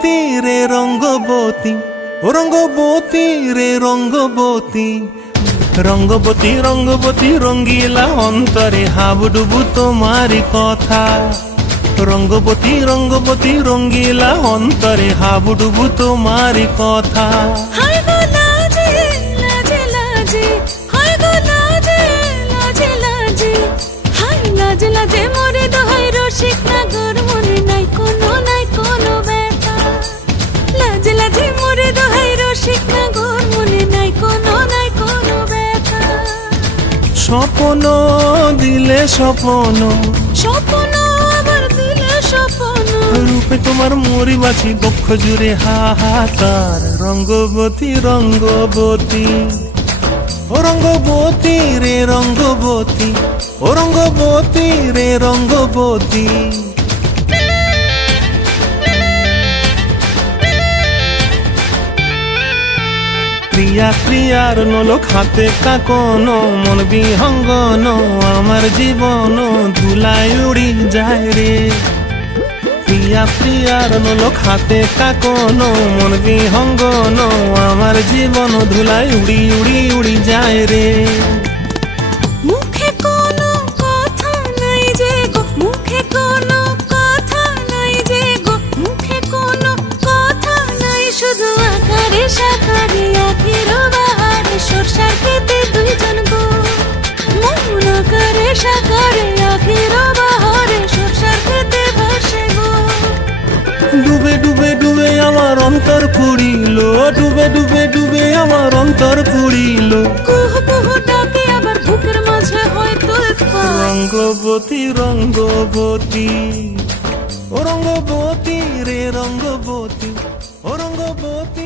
রঙ্গবতী রে রঙ্গবতী, ও রঙ্গবতী রে রঙ্গবতী, রঙ্গবতী রঙ্গবতী রঙ্গিলা অন্তরে হাবুডুবু তোমারি কথা। রঙ্গবতী রঙ্গবতী রঙ্গিলা অন্তরে হাবুডুবু তোমারি কথা। স্বপ্ন দিলে স্বপ্ন, স্বপ্ন আবার দিলে স্বপ্ন, রূপে তোমার মরি বাছি বক্ষ জুড়ে হাহাকার। রঙ্গবতী রঙ্গবতী, ও রঙ্গবতী রে রঙ্গবতী, ও রঙ্গবতী রে রঙ্গবতী। ক্রিয়া ক্রিয়ার নলোক হাতে কাকন, মন বিহঙ্গন আমার জীবন ধুলায় উড়ি যায় রে। প্রিয়া প্রিয়ার নলোক হাতে কাকন, মন বিহঙ্গন আমার জীবন ধুলায় উড়ি উড়ি উড়ি যায় রে। মুখে কোনো কথা নাই যে গো, মুখে কোনো কথা নাই যে গো, মুখে কোনো কথা নাই, শুধু আকারে সাকারে আখির বাহারে সরষার খেতে দুইজন গো। মন আকারে সাকারে আখির বাহারে সরষার খেতে ভাসে গো। ডুবে ডুবে ডুবে আমার অন্তর পুড়িল, ডুবে ডুবে ডুবে আমার অন্তর পুড়িল। কুহু কুহু ডাকে আবার বুকের মাঝে হয় তুলপা। রঙ্গবতী রঙ্গবতী, ও রঙ্গবতী রে রঙ্গবতী, ও রঙ্গবতী।